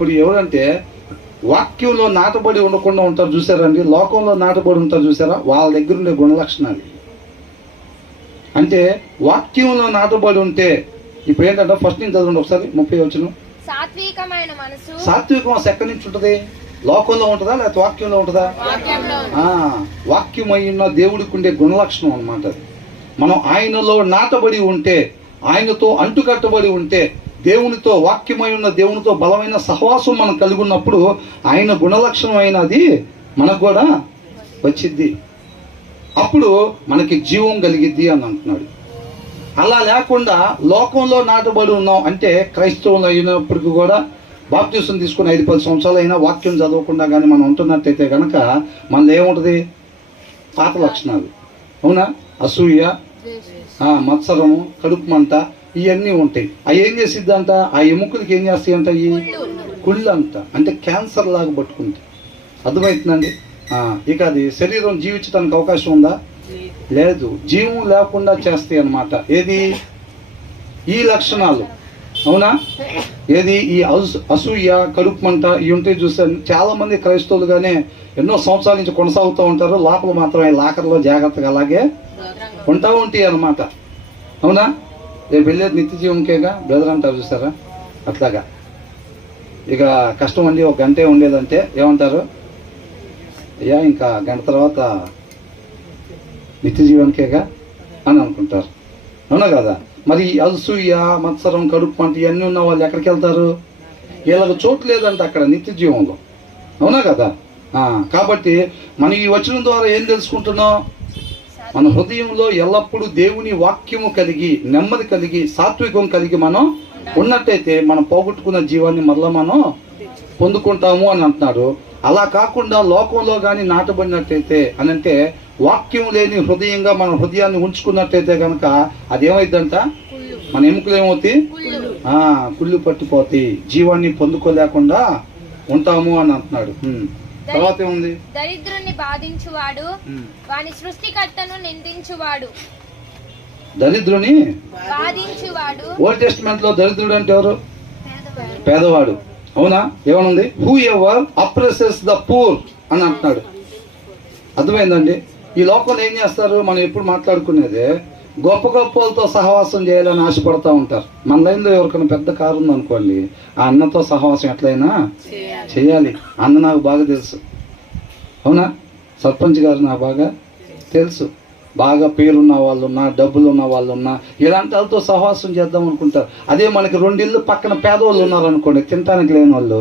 ఇప్పుడు ఎవరంటే వాక్యంలో నాటబడి ఉండకుండా ఉంటారు చూసారండి, లోకంలో నాటబడి ఉంటారు చూసారా, వాళ్ళ దగ్గర ఉండే గుణలక్షణాలు. అంటే వాక్యంలో నాటబడి ఉంటే ఇప్పుడు ఏంటంటే ఫస్ట్ నుంచి చదవండి ఒకసారి 30 వచనం. సాత్వికమైన మనసు. సాత్వికం అసలు ఎక్కడి నుంచి ఉంటుంది? లోకంలో ఉంటుందా లేకపోతే వాక్యంలో ఉంటుందా? వాక్యం అయిన దేవుడికి ఉండే గుణలక్షణం అన్నమాట అది. మనం ఆయనలో నాటబడి ఉంటే, ఆయనతో అంటుకట్టబడి ఉంటే, దేవునితో వాక్యమై ఉన్న దేవునితో బలమైన సహవాసం మనం కలిగి ఉన్నప్పుడు ఆయన గుణలక్షణం అయినది మనకు కూడా వచ్చిద్ది. అప్పుడు మనకి జీవం కలిగిద్ది అని అంటున్నాడు. అలా లేకుండా లోకంలో నాటబడి ఉన్నాం అంటే క్రైస్తవులు అయినప్పటికీ కూడా బాప్తీసం తీసుకుని 5-10 సంవత్సరాలు అయినా వాక్యం చదవకుండా కానీ మనం ఉంటున్నట్టయితే కనుక మనది ఏముంటుంది? పాత లక్షణాలు. అవునా? అసూయ, మత్సరము, కడుపు మంట, ఇవన్నీ ఉంటాయి. అవి ఏం చేసిద్దంట? ఆ ఎముకలకి ఏం చేస్తాయంట? ఈ కుళ్ళు అంట, అంటే క్యాన్సర్ లాగా పట్టుకుంటాయి. అర్థమవుతుందండి? ఇక అది శరీరం జీవించడానికి అవకాశం ఉందా? లేదు. జీవం లేకుండా చేస్తాయి అన్నమాట. ఏది? ఈ లక్షణాలు. అవునా? ఏది? ఈ అసూయ, కడుపు మంట, ఇవి ఉంటాయి చూసాను. చాలా మంది క్రైస్తవులుగానే ఎన్నో సంవత్సరాల నుంచి కొనసాగుతూ ఉంటారు, లోపల మాత్రం ఈ లాకర్లో జాగ్రత్తగా అలాగే ఉంటాయి అన్నమాట. అవునా? రేపు వెళ్ళేది నిత్య జీవనకేగా బ్రదర్ అంటారు చూసారా, అట్లాగా. ఇక కష్టం అండి, 1 గంటే ఉండేదంటే ఏమంటారు? అయ్యా ఇంకా గంట తర్వాత నిత్య జీవనకేగా అని అనుకుంటారు. అవునా కదా? మరి అసూయ, మత్సరం, కడుపు మంట ఇవన్నీ ఉన్న వాళ్ళు ఎక్కడికి వెళ్తారు? వీళ్ళకి చోటు లేదంట అక్కడ నిత్య జీవంలో. అవునా కదా? కాబట్టి మనం ఈ వచనం ద్వారా ఏం తెలుసుకుంటున్నాం? మన హృదయంలో ఎల్లప్పుడూ దేవుని వాక్యము కలిగి, నెమ్మది కలిగి, సాత్వికం కలిగి మనం ఉన్నట్టయితే మనం పోగొట్టుకున్న జీవాన్ని మరలా మనం పొందుకుంటాము అని అంటున్నారు. అలా కాకుండా లోకంలో కానీ నాటబడినట్టయితే అని అంటే, వాక్యం లేని హృదయంగా మన హృదయాన్ని ఉంచుకున్నట్టయితే కనుక అదేమైందంట? మన ఎముకలు ఏమవుతాయి? కుళ్ళు పట్టిపోతాయి, జీవాన్ని పొందుకోలేకుండా ఉంటాము అని అంటున్నాడు. తర్వాత ఏముంది? దరిద్రుని బాధించువాడు, వాని సృష్టికర్తను నిందించువాడు. దరిద్రుని బాధించువాడు. ఓల్డ్ టెస్టిమెంట్ లో దరిద్రుడు అంటే ఎవరు? పేదవాడు. అవునా? ఏమనుంది? హూ ఎవర్ అప్రెసెస్ ద పూర్ అని అంటున్నాడు. అర్థమైందండి? ఈ లోకంలో ఏం చేస్తారు? మనం ఎప్పుడు మాట్లాడుకునేదే గొప్ప గొప్పలతో సహవాసం చేయాలని ఆశపడతా ఉంటారు. మన లైన్లో ఎవరికైనా పెద్ద కారు ఉందనుకోండి, ఆ అన్నతో సహవాసం ఎట్లయినా చేయాలి. అన్న నాకు బాగా తెలుసు. అవునా? సర్పంచ్ గారు నాకు బాగా తెలుసు. బాగా పేరున్న వాళ్ళు ఉన్నా, డబ్బులు ఉన్న వాళ్ళు ఉన్నా, ఇలాంటి వాళ్ళతో సహవాసం చేద్దాం అనుకుంటారు. అదే మనకి 2 ఇళ్ళు పక్కన పేదవాళ్ళు ఉన్నారనుకోండి, తినటానికి లేని వాళ్ళు,